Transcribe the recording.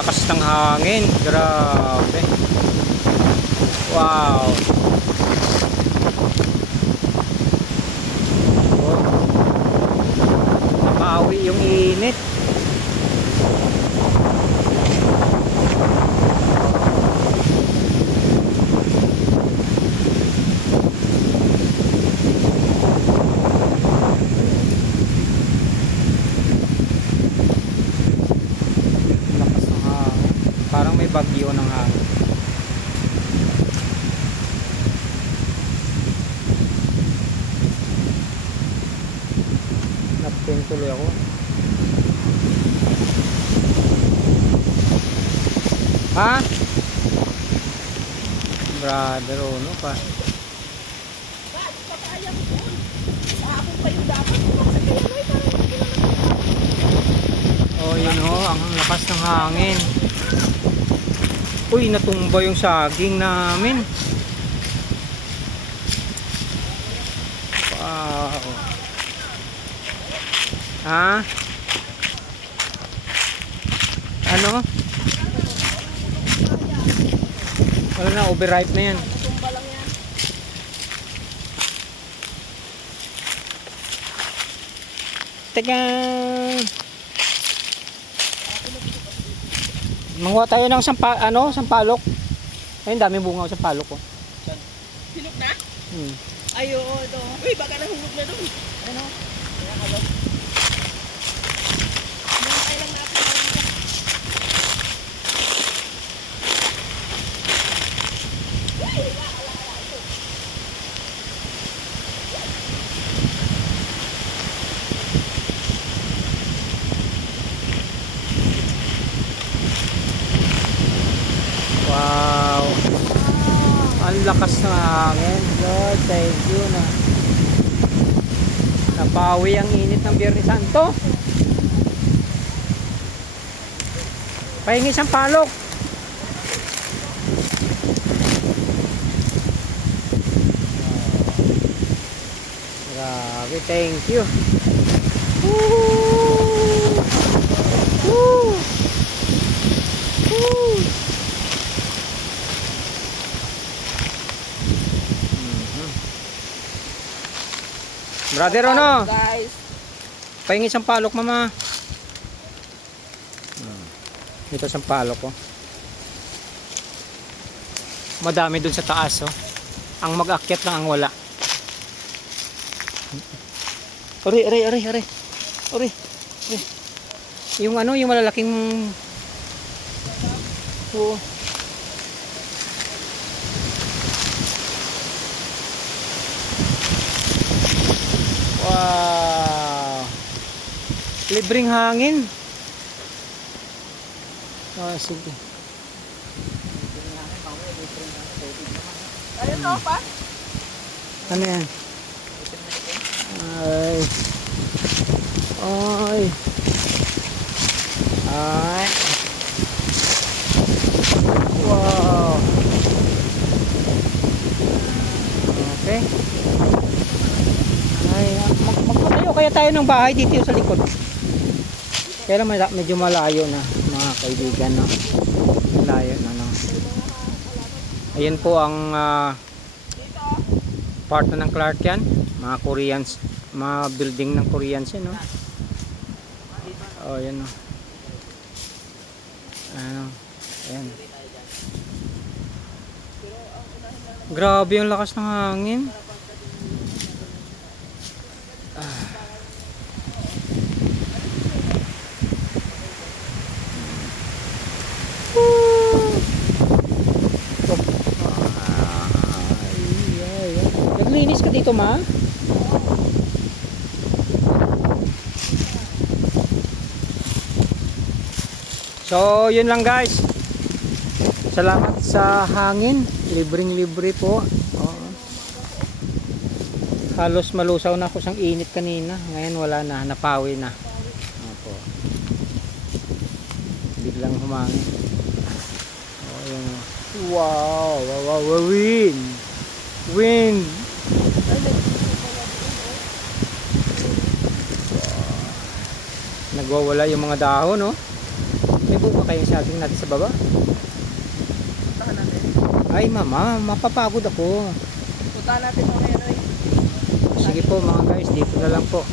lakas ng hangin. Grabe. Wow. Napawi yung init. Parang may bagyo ng hangin. Napin tuloy ako. Ha? Brother, ano pa? Oh, yun ho, ang lakas ng hangin. Uy, natumba yung saging namin. Wow. Ha? Ano? Wala na, overripe na yan. Teka. Manguha tayo ng sampalok. Ayun, daming bunga sa sampalok ko. Hilog na? Hmm. Ay, oo, ito. Uy, baka nahulog na doon. Ano? Kaya kalog. Nantay lang natin. Wow. Ang lakas ng hangin. Lord, thank you na. Napawi ang init ng Biyernes Santo. Pahingi sampalok. Grabe, thank you. Woo! Woo! Woo! Brother, ano? Guys. Pahingi sampalok, mama. Dito sampalok ko. Madami dun sa taas, oh. Ang mag-akyat lang ang wala. Ori. Yung ano, yung malalaking oh. Wow. Libreng hangin. Oh, sige. Ayun na, pa? Ano yan? Ay. Ay. Ay. Wow. Okay. Ay, magpatayo kaya tayo ng bahay dito sa likod. Kaya lang medyo malayo na, mga kaibigan, no? Malayo na, no? Ayan po ang part na ng Clark yan. Mga Koreans, mga building ng Koreans yan, no? Oh, yan, no? Ano? Ayan. Grabe yung lakas ng hangin. Naglinis ka dito, ma? So, yun lang, guys. Salamat sa hangin. Libreng-libre po. Oo. Halos malusaw na ako sa init kanina. Ngayon wala na, napawi na. Opo. Biglang humangin. Oh, yun. Wow, wind. Wind. Nagwawala yung mga dahon, no? May bunga kayong saging natin sa baba? Puntahan natin. Ay mama, mapapagod ako. Puntahan natin mamaya, Noy. Sige po mga guys, dito na lang po.